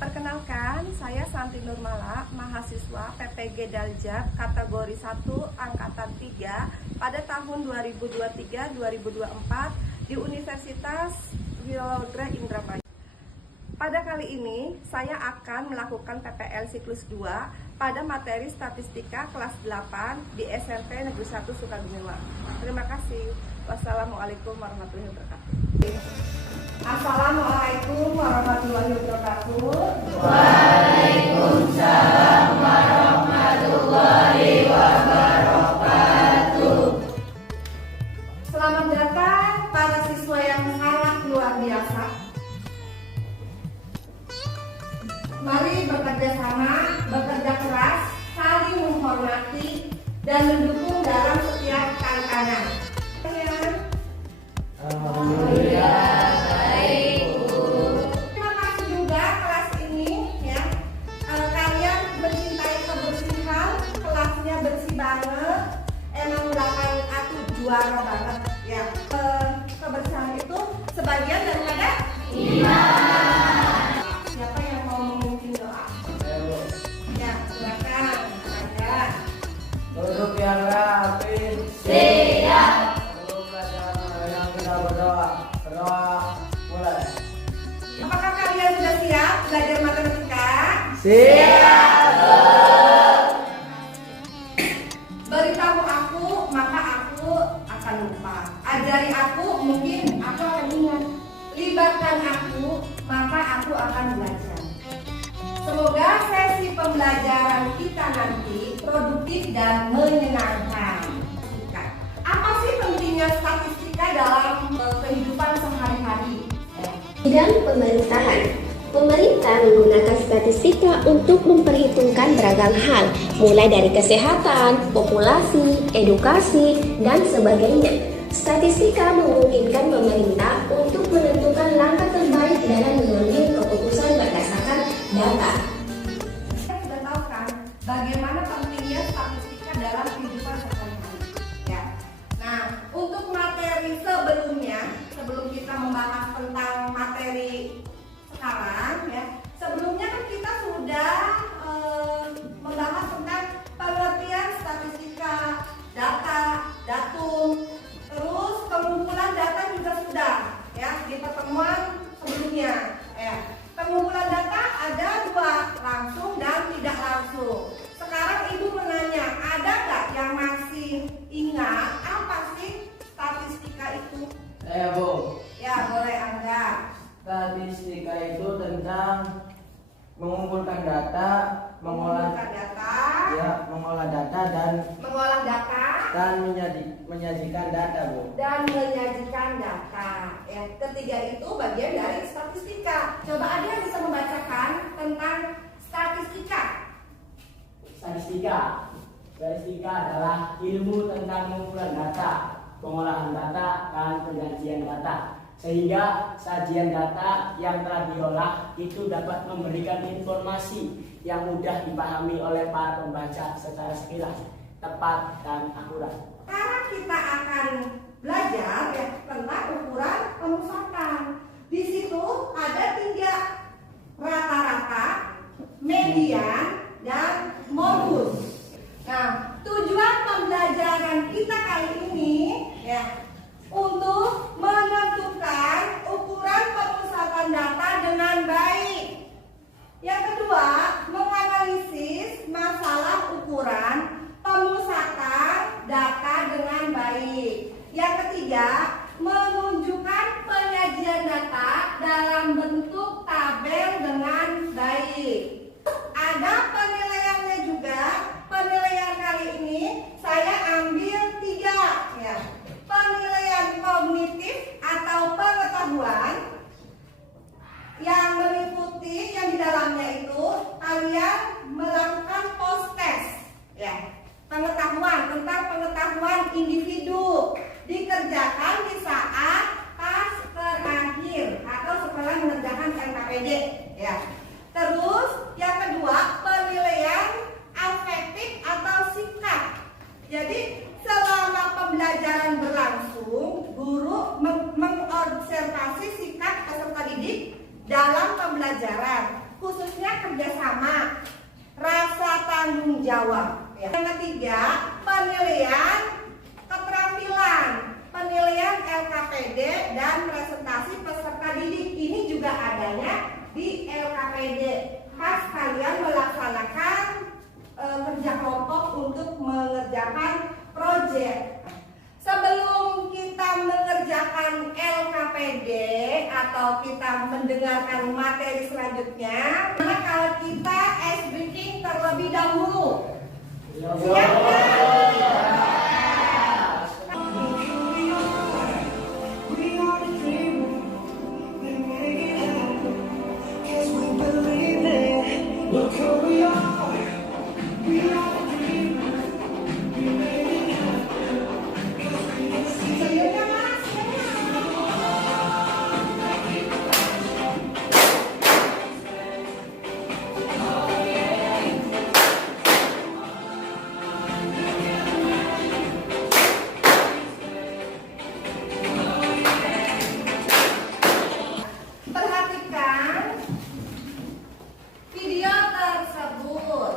Perkenalkan, saya Santi Nurmala, mahasiswa PPG Daljab kategori 1 angkatan 3 pada tahun 2023-2024 di Universitas Wirauda Indramayu. Pada kali ini, saya akan melakukan PPL siklus 2 pada materi statistika kelas 8 di SMP Negeri 1 Sukabumi. Terima kasih. Wassalamualaikum warahmatullahi wabarakatuh. Assalamualaikum warahmatullahi wabarakatuh. Waalaikumsalam warahmatullahi wabarakatuh. Selamat datang para siswa yang sangat luar biasa. Mari bekerja sama, bekerja keras, saling menghormati, dan mendukung dalam setiap tantangan. Alhamdulillah. Terima kasih juga kelas ini ya. Kalian mencintai kebersihan, kelasnya bersih banget. Emang 8 aku juara banget ya. Kebersihan itu sebagian daripada iman. Siapa yang mau memimpin doa? Ya, silakan. Ada. Duduk yang rapi. Siap. Lalu belajar yang kita berdoa. Berdoa mulai. Apakah kalian sudah siap belajar matematika? Siap. Beritahu aku, maka aku akan lupa. Ajari aku, mungkin aku akan ingat. Libatkan aku, maka aku akan belajar. Semoga sesi pembelajaran kita nanti produktif dan menyenangkan. Apa sih pentingnya statistika dalam kehidupan sehari-hari? Bidang pemerintahan. Pemerintah menggunakan statistika untuk memperhitungkan beragam hal, mulai dari kesehatan, populasi, edukasi, dan sebagainya. Statistika memungkinkan pemerintah untuk menentukan langkah terbaik dalam mengambil keputusan berdasarkan data. Kita sudah tahu kan bagaimana pentingnya statistika dalam kehidupan sehari-hari. Ya. Nah, untuk materi sebelumnya, sebelum kita membahas tentang materi sekarang ya, sebelumnya kan kita sudah membahas tentang pengertian statistika, data, datum, terus pengumpulan data juga sudah ya di pertemuan sebelumnya ya. Pengumpulan data ada dua, langsung dan tidak langsung. Sekarang ibu menanya, ada nggak yang masih ingat apa sih statistika itu? Saya Bu. Ya, boleh Anda. Statistika itu tentang mengumpulkan data, mengolah data dan menyajikan data, Bu. Dan menyajikan data. Ya, ketiga itu bagian dari statistika. Coba ada yang bisa membacakan tentang statistika. Statistika adalah ilmu tentang pengumpulan data, pengolahan data, dan penyajian data. Sehingga sajian data yang telah diolah itu dapat memberikan informasi yang mudah dipahami oleh para pembaca secara sekilas, tepat, dan akurat. Sekarang kita akan belajar ya tentang ukuran pemusatan. Di situ ada 3: rata-rata, median, dan modus. Nah, tujuan pembelajaran kita kali ini ya untuk menentukan ukuran pemusatan data dengan baik. Yang kedua, menganalisis masalah ukuran pemusatan data dengan baik. Yang ketiga, menunjukkan penyajian data dalam bentuk tabel dengan baik. Ada penilaiannya juga. Penilaian kali ini saya ambil 3 ya. Penilaian kognitif atau pengetahuan yang meliputi yang di dalamnya itu kalian melakukan post test ya. Tentang pengetahuan individu dikerjakan di saat pas terakhir atau setelah mengerjakan NKPD ya. Terus yang kedua, penilaian afektif atau sikap. Jadi selama pembelajaran berlangsung, guru mengobservasi sikap peserta didik dalam pembelajaran. Khususnya kerjasama, rasa tanggung jawab. Ya. Yang ketiga, penilaian keterampilan, penilaian LKPD dan presentasi peserta didik. Ini juga adanya di LKPD. Pas kalian melaksanakan kerja kelompok untuk mengerjakan proyek. Sebelum kita mengerjakan LKPD atau kita mendengarkan materi selanjutnya, maka kalau kita ice breaking terlebih dahulu. Siap kan? Senyumnya, Mas. Perhatikan video tersebut.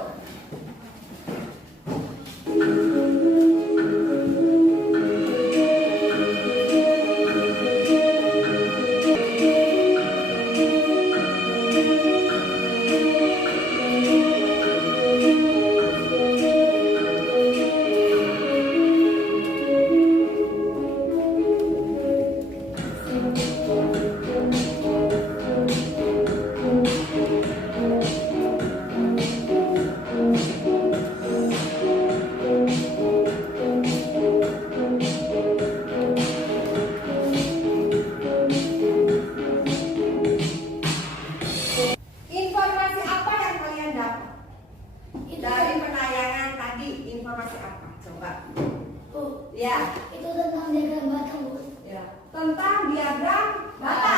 Informasi apa yang kalian dapat dari penayangan tadi? Informasi apa? Coba. Ya. Itu tentang diagram bata, Bu. Ya. Tentang diagram bata.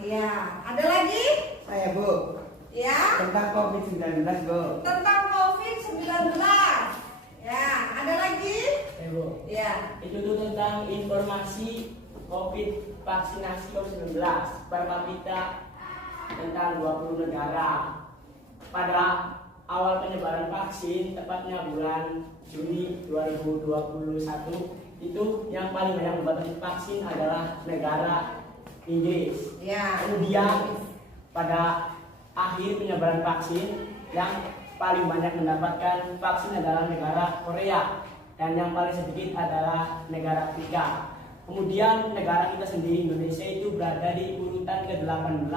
Ya. Ada lagi? Saya Bu, Ya. tentang COVID-19 Bu. Tentang COVID-19. Ya. Ada lagi? Bu, Ya. itu tuh tentang informasi COVID, vaksinasi COVID-19 per kapita tentang 20 negara. Pada awal penyebaran vaksin, tepatnya bulan Juni 2021, itu yang paling banyak mendapatkan vaksin adalah negara Inggris. Ya. Kemudian pada akhir penyebaran vaksin, yang paling banyak mendapatkan vaksin adalah negara Korea, dan yang paling sedikit adalah negara Afrika. Kemudian negara kita sendiri, Indonesia, itu berada di urutan ke-18.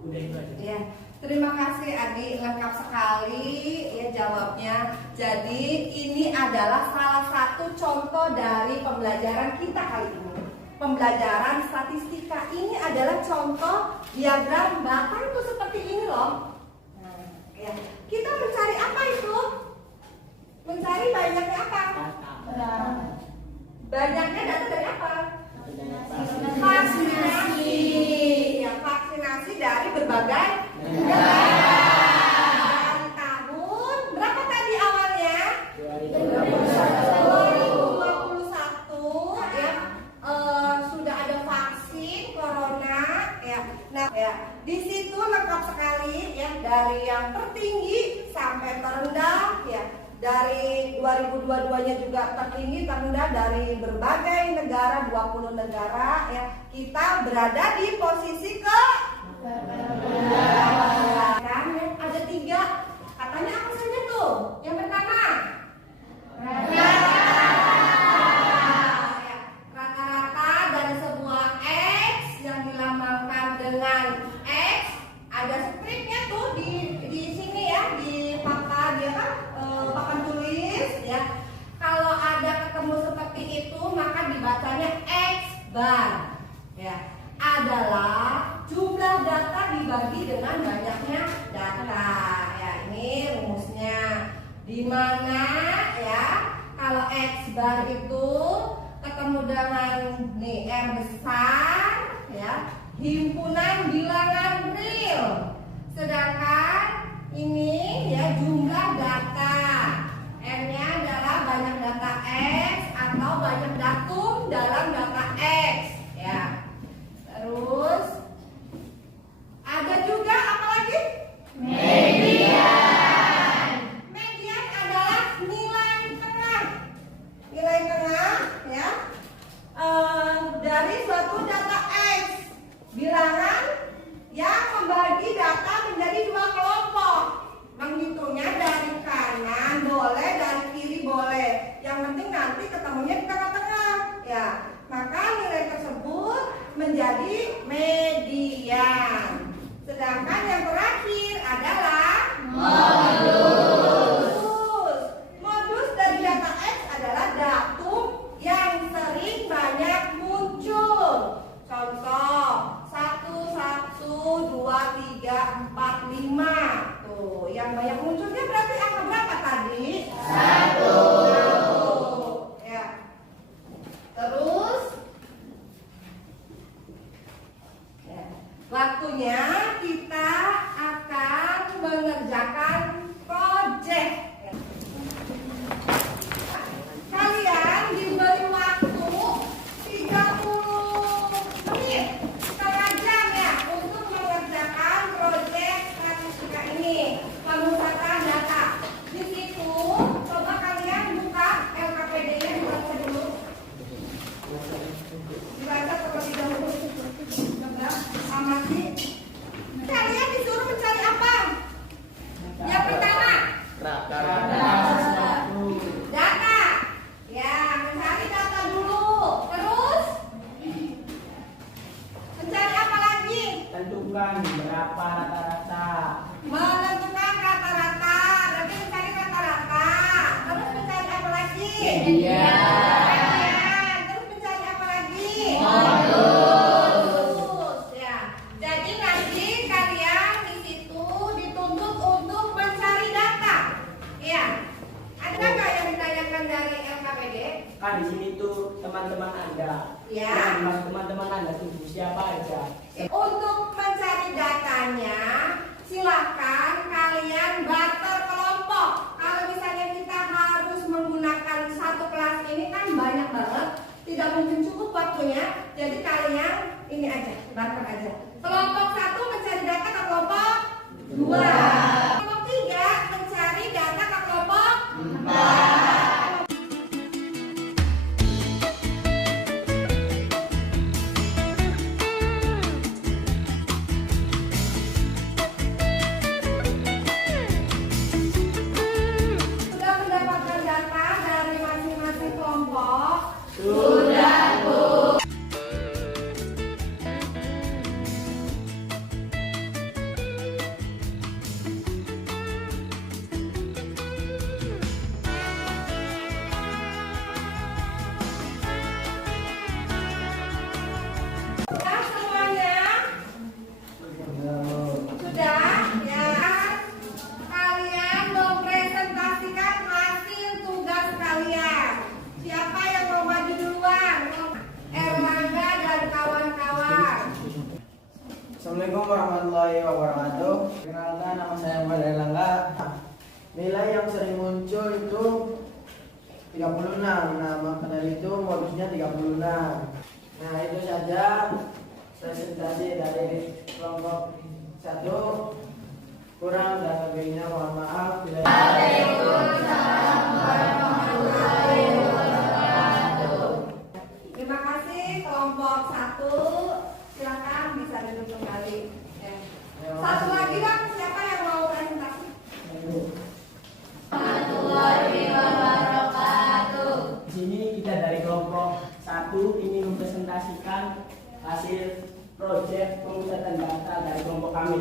Udah itu aja. Ya, terima kasih Adi, lengkap sekali ya jawabnya. Jadi ini adalah salah satu contoh dari pembelajaran kita kali ini. Pembelajaran statistika ini adalah contoh diagram batang tuh seperti ini loh. Nah, ya. Kita mencari apa itu? Mencari banyaknya apa? Banyaknya data dari apa? Vaksinasi. Ya, vaksinasi dari berbagai negara. Dari tahun berapa tadi awalnya? 2021 ya. Sudah ada vaksin corona ya. Nah, ya, di situ lengkap sekali ya, dari yang tertinggi sampai terendah ya. Dari 2022-nya juga tertinggi terendah dari berbagai negara, 20 negara ya. Kita berada di posisi ke kan ya, ada 3. Katanya apa saja tuh? Yang pertama rata-rata dari sebuah X yang dilambangkan dengan X, ada stripnya tuh di sini ya, di papan dia kan papan tulis ya. Kalau ada ketemu seperti itu maka dibacanya X bar ya. Adalah jumlah data dibagi dengan banyaknya data ya. Ini rumusnya, di mana ya kalau X bar itu ketemu dengan nih R besar ya, himpunan bilangan real. Sedangkan ini ya jumlah data, N-nya adalah banyak data X atau banyak datum dalam data X ya. Terus ada juga apa lagi? suatu data X. Bilangan yang membagi data menjadi dua kelompok. Menghitungnya dari kanan boleh, dari kiri boleh. Yang penting nanti ketemunya di tengah-tengah. Ya, maka nilai tersebut menjadi median. Sedangkan yang terakhir adalah modus. Modus dari data X adalah datum yang sering banyak muncul. Contoh 1, 1, 2, 3, 4, 5. Tuh, yang banyak munculnya berarti angka berapa tadi? 1. Ya. Terus ya, waktunya kita akan mengerjakan project. Kalian diberi waktu 30 menit, setengah jam ya, untuk mengerjakan project statistika ini, pemusatan data. Di situ coba kalian buka LKPD-nya, dibaca dulu. Dibaca terlebih dahulu. Amati. Kalian disuruh mencari apa? Yang pertama, data. Ya, mencari data dulu. Terus mencari apa lagi? Tentukan berapa rata-rata. Menentukan rata-rata. Berarti mencari rata-rata. Terus mencari apa lagi? Terus mencari apa lagi? Modus. Ya. Jadi nanti kalian di situ dituntut untuk mencari data. Iya. Ada nggak yang ditanyakan dari LKPD? Kan di sini tuh teman-teman Anda. Ya. Mas teman-teman Anda tuh siapa aja? Untuk mencari datanya, silakan kalian barter kelompok. Kalau misalnya kita harus menggunakan satu kelas ini kan banyak banget, tidak mungkin cukup waktunya. Jadi kalian ini aja, barter aja. Kelompok 1 mencari data ke kelompok 2. Kelompok 3 mencari data ke kelompok 4. Sudah mendapatkan data dari masing-masing kelompok? Sudah, Bu. Sudah semuanya? Sudah? Ya. Kalian mempresentasikan hasil tugas kalian. Siapa yang mau maju duluan? Erlangga dan kawan-kawan. Assalamualaikum warahmatullahi wabarakatuh. Kenalkan, nama saya Muhammad Erlangga. Nilai yang sering muncul itu 36. Nah, maka dari itu modusnya 36. Nah, itu saja presentasi dari kelompok 1. Kurang dan lebihnya mohon maaf. Terima kasih kelompok 1. Silakan bisa duduk kembali. Ya. Satu lagi bang, siapa yang mau presentasi? Di sini kita dari kelompok 1 ingin mempresentasikan hasil proyek pemusatan data dari kelompok kami.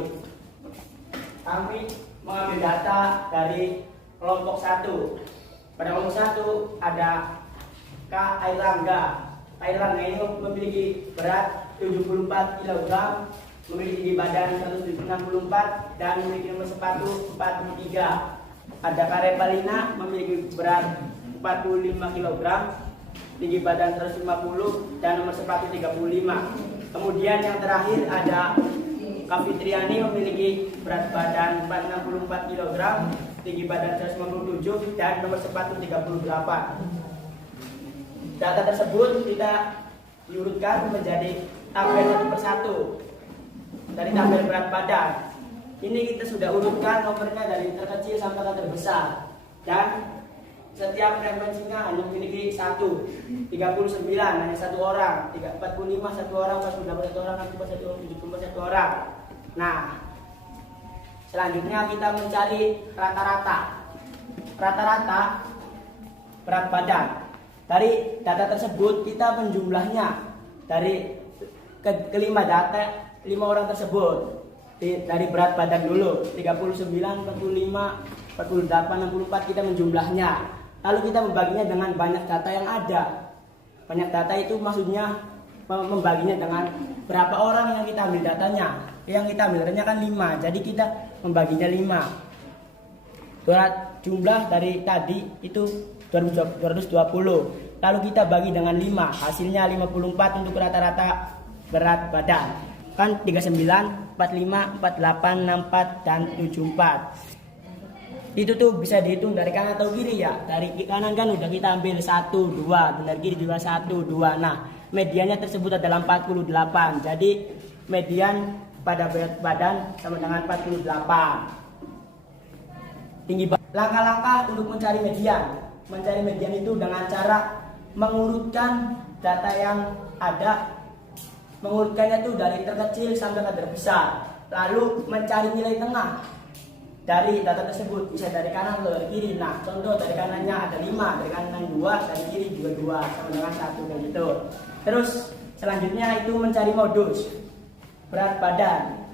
Kami mengambil data dari kelompok 1. Pada kelompok 1 ada Kak Airlangga. Airlangga ini memiliki berat 74 kg, memiliki tinggi badan 164 dan memiliki nomor sepatu 43. Ada Kak Revalina memiliki berat 45 kg, tinggi badan 150 dan nomor sepatu 35. Kemudian yang terakhir ada Kak Fitriani memiliki berat badan 64 kg, tinggi badan 157 dan nomor sepatu 38. Data tersebut kita diurutkan menjadi tabel satu persatu dari tabel berat badan. Ini kita sudah urutkan nomornya dari terkecil sampai terbesar, dan setiap frekuensinya hanya memiliki 39 hanya satu orang, 45 satu orang, 48 satu orang, 64 satu orang, 74 satu orang. Nah, selanjutnya kita mencari rata-rata. Rata-rata berat badan. Dari data tersebut kita menjumlahnya dari kelima data 5 orang tersebut. Dari berat badan dulu 39, 45, 48, 64 kita menjumlahnya. Lalu kita membaginya dengan banyak data yang ada. Banyak data itu maksudnya membaginya dengan berapa orang yang kita ambil datanya. Yang kita ambil datanya kan 5, jadi kita membaginya 5. Jumlah dari tadi itu 220. Lalu kita bagi dengan 5, hasilnya 54 untuk rata-rata berat badan. Kan 39, 45, 48, 64, dan 74. Itu tuh bisa dihitung dari kanan atau kiri ya. Dari kanan kan udah kita ambil 1, 2, dari kiri juga 1, 2. Nah, mediannya tersebut adalah 48. Jadi median pada berat badan sama dengan 48. Tinggi badan. Langkah-langkah untuk mencari median. Mencari median itu dengan cara mengurutkan data yang ada. Mengurutkannya itu dari terkecil sampai ke terbesar. Lalu mencari nilai tengah dari data tersebut, bisa dari kanan atau dari kiri. Nah, contoh dari kanannya ada 5, dari kanan 2, dari kiri juga 2, sama dengan 1 dan gitu. Terus selanjutnya itu mencari modus berat badan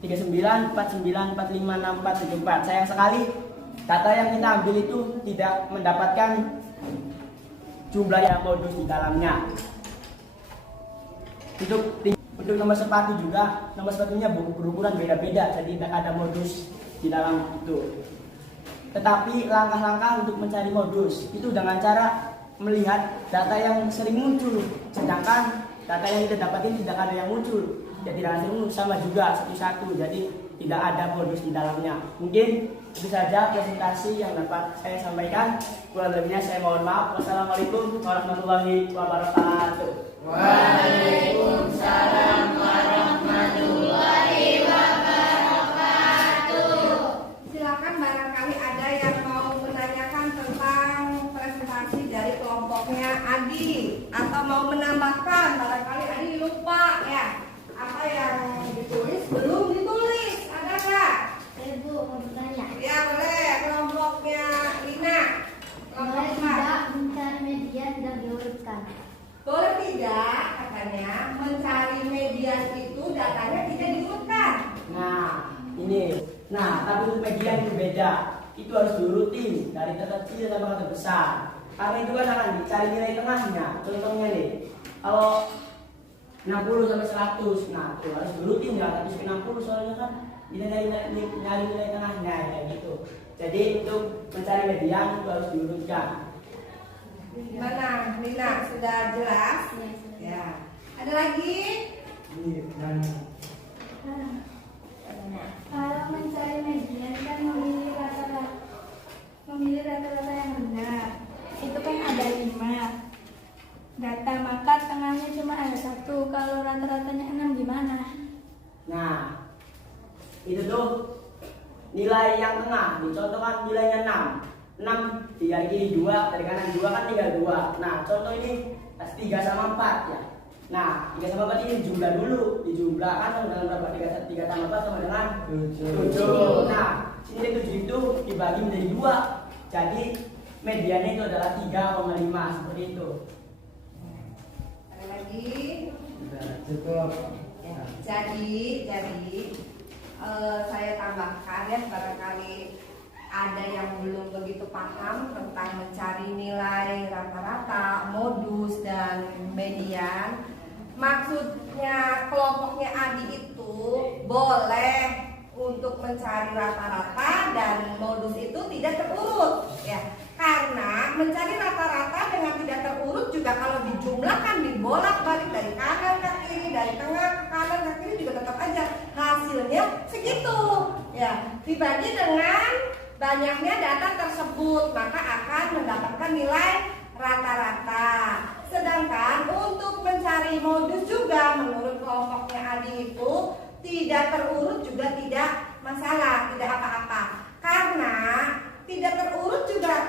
39, 49, 45, 64, 74. Sayang sekali data yang kita ambil itu tidak mendapatkan jumlah yang modus di dalamnya. Untuk nomor sepatu juga, nomor sepatunya berukuran beda-beda, jadi tidak ada modus di dalam itu. Tetapi langkah-langkah untuk mencari modus itu dengan cara melihat data yang sering muncul, sedangkan data yang kita dapatin tidak ada yang muncul. Jadi tidak sering muncul, sama juga satu-satu, jadi tidak ada modus di dalamnya. Mungkin itu saja presentasi yang dapat saya sampaikan. Kurang lebihnya saya mohon maaf. Wassalamualaikum warahmatullahi wabarakatuh. Waalaikumsalam warahmatullahi wabarakatuh. Silakan barangkali ada yang mau menanyakan tentang presentasi dari kelompoknya Adi, atau mau menambahkan, barangkali Adi lupa ya apa yang ditulis belum ditulis, ada nggak? Ibu mau bertanya. Ya boleh, kelompoknya Lina. Boleh tidak mencari median dan diurutkan? Boleh tidak, katanya mencari median itu datanya tidak diurutkan. Nah, ini. Nah, tapi untuk median itu beda. Itu harus diurutin dari terkecil sampai ke terbesar. Karena itu kan akan dicari nilai tengahnya. Contohnya nih, kalau 60 sampai 100, nah itu harus diurutin ya. 160 soalnya kan nyari nilai tengahnya kayak gitu. Jadi untuk mencari median itu harus diurutkan. Gimana, Lina? Sudah jelas? Ya. Ada lagi? Kalau mencari median kan memilih rata-rata yang benar. Itu kan ada 5 data, maka tengahnya cuma ada 1. Kalau rata-ratanya 6 gimana? Nah, itu tuh nilai yang tengah. Dicontohkan nilainya 6. 6 dari kiri 2, dari kanan 2 kan tinggal 2. Nah, contoh ini 3 sama 4 ya. Nah, 3 sama 4 ini jumlah dulu. Dijumlahkan sama dengan berapa? 3 sama 4 sama dengan 7. Nah, sini 7 itu dibagi menjadi 2. Jadi mediannya itu adalah 3,5 seperti itu. Ada lagi? Cukup. Jadi saya tambahkan ya, barangkali ada yang belum begitu paham tentang mencari nilai rata-rata, modus, dan median. Maksudnya kelompoknya Adi itu boleh untuk mencari rata-rata dan modus itu tidak terurut ya. Karena mencari rata-rata dengan tidak terurut juga kalau dijumlahkan, dibolak-balik dari kanan ke kiri, dari tengah ke kanan ke kiri juga tetap aja hasilnya segitu ya. Dibagi dengan banyaknya data tersebut, maka akan mendapatkan nilai rata-rata. Sedangkan untuk mencari modus juga menurut kelompoknya Adi itu tidak terurut juga tidak masalah, tidak apa-apa. Karena tidak terurut juga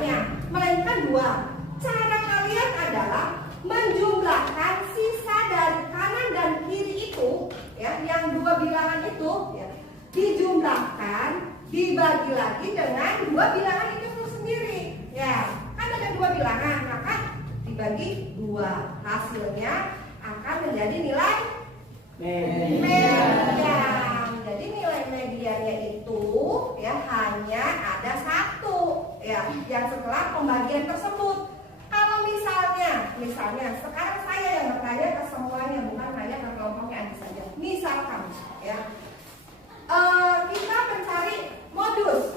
sisanya, melainkan 2. Cara kalian adalah menjumlahkan sisa dari kanan dan kiri itu, ya, yang 2 bilangan itu, ya, dijumlahkan, dibagi lagi dengan 2 bilangan itu sendiri, ya. Kan ada 2 bilangan, maka dibagi 2, hasilnya akan menjadi nilai median. Jadi nilai mediannya itu, ya, hanya ada 1, ya, yang setelah pembagian tersebut. Kalau misalnya sekarang saya yang bertanya ke semuanya, bukan hanya ke kelompoknya Adi saja. Misalkan, ya, kita mencari modus,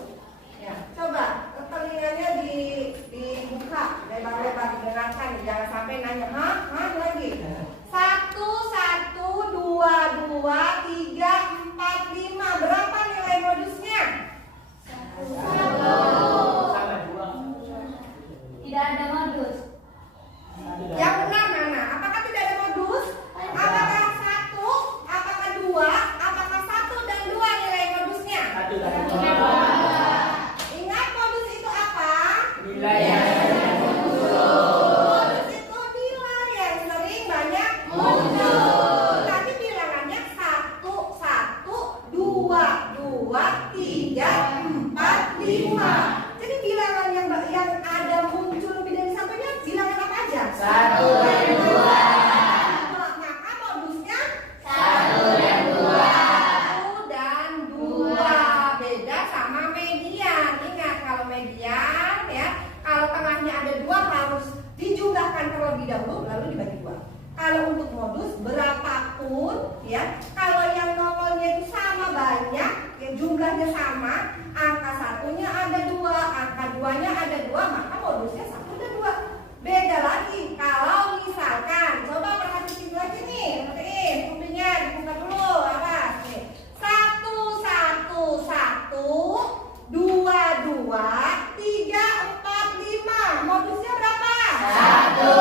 ya, coba telinganya dibuka lebar-lebar, didengarkan, jangan sampai nanya hah lagi. 1, 1, 2, 2, 3, 4, 5. Berapa nilai modusnya? 1. Tidak ada modus. Yang benar mana? Apakah tidak ada modus? Apakah 1? Apakah 2? Apakah 1 dan 2 nilai modusnya? 1 dan 2. Ingat modus itu apa? Nilai yang Modus itu nilai yang sering banyak muncul. Tadi bilangannya 1, 1, 2, 2, 3, 4, 5. Jadi bilangan yang ada muncul lebih dari satunya bilangan apa aja? 1 dan 2. Maka modusnya 1 dan 2. 1 dan 2. Beda sama median. Ingat, kalau median, ya, kalau tengahnya ada 2 harus dijumlahkan terlebih dahulu lalu dibagi 2. Kalau untuk modus berapapun, ya, kalau yang nolnya itu sama banyak, ya, jumlahnya sama, angka 1-nya ada 2, angka 2-nya ada 2, maka modusnya 1 dan 2. Beda lagi kalau misalkan, coba perhatiin lagi nih, perhatiin kupingnya dibuka dulu, awas nih. 1, 1, 1, 2, 2, 3, 4, 5. Modusnya berapa? 1.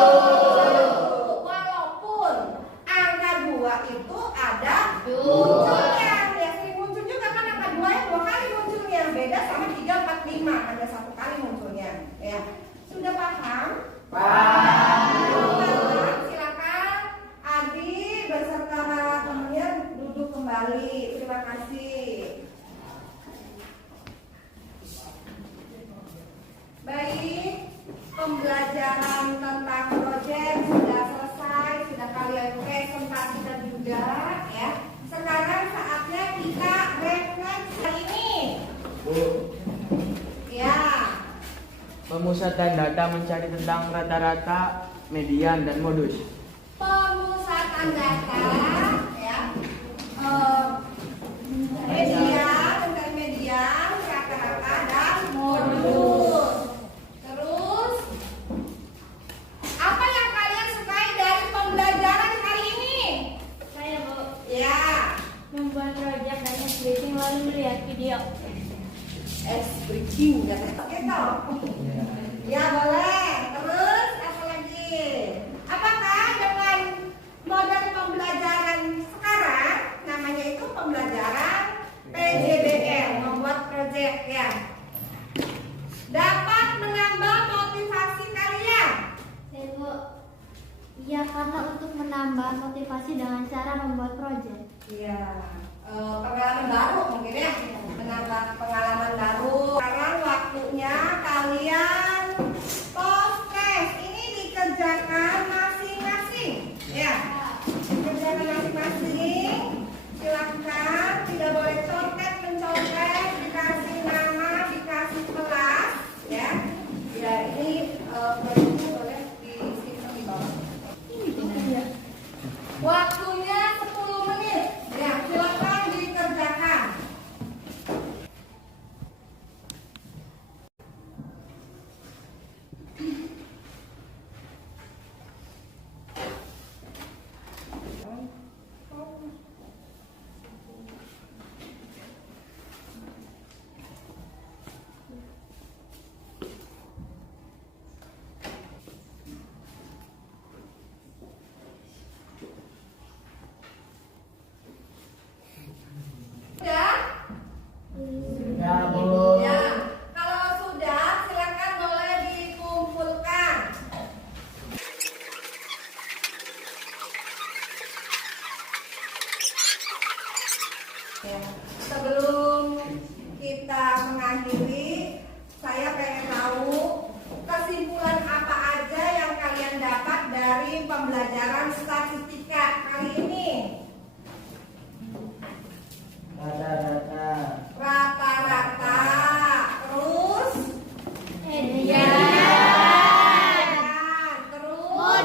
Walaupun angka 2 itu ada munculnya, ya, sering muncul juga kan angka 2 yang 2 kali munculnya. Beda sama 3, 4, 5, ada 1 kali munculnya, ya. Sudah paham? Silakan Adi beserta temannya duduk kembali. Terima kasih. Baik, pembelajaran tentang proyek sudah selesai, sudah kalian presentasikan juga, ya. Sekarang saatnya kita refleksi ini. Ya. Pemusatan data mencari tentang rata-rata, median, dan modus. Pemusatan data, ya, median, mencari median, rata-rata, dan modus. Terus, apa yang kalian sukai dari pembelajaran kali ini? Saya, Bu, Ya, membuat proyek dan briefing lalu melihat video. breaking gitu. Ya, boleh. Terus apa lagi? Apakah dengan model pembelajaran sekarang, namanya itu pembelajaran PJBL, membuat proyek, ya, dapat menambah motivasi kalian? Saya, Bu, ya, karena untuk menambah motivasi dengan cara membuat proyek. Iya, pengalaman baru mungkin, ya, menambah pengalaman baru. Sekarang waktunya kalian podcast ini dikerjakan masing-masing, ya, dikerjakan masing-masing. Silahkan, tidak boleh contek-mencontek, dikasih nama, dikasih kelas, ya. Ya, ini proyeknya boleh disimpan di bawah. Waktunya 10 menit. Ya, silakan dikerjakan. pembelajaran statistika kali ini. Rata-rata. Rata-rata. Terus Iya. terus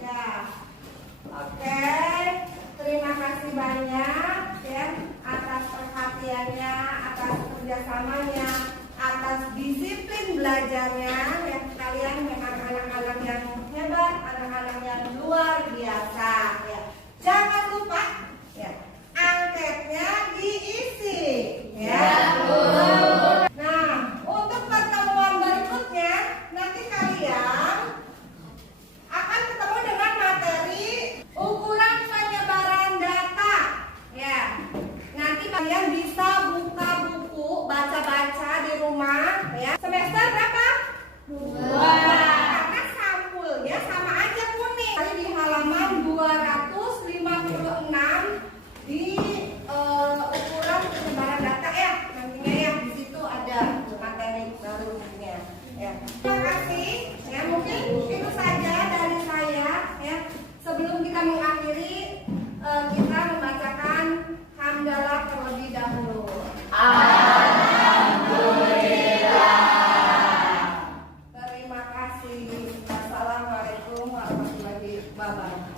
ya. Oke, terima kasih banyak ya atas perhatiannya, atas kerjasamanya, atas disiplin belajarnya. Ya, kalian memang anak-anak yang hebat, anak-anak yang luar biasa. Ya, jangan lupa ya angketnya diisi. Ya. Nah, untuk pertemuan berikutnya nanti kalian akan ketemu dengan materi ukuran penyebaran data. Ya, nanti kalian bisa buka buku, baca-baca di rumah. Ya, semester berapa? 2. Karena sampulnya sama aja kuning. Tadi di halaman 256 di ukuran penyebaran data ya. Nantinya ya di situ ada materi barunya. Ya. Terima kasih. Ya, mungkin itu saja dari saya ya. Sebelum kita mengakhiri kita membacakan hamdalah terlebih dahulu. Terima kasih. Assalamualaikum warahmatullahi wabarakatuh.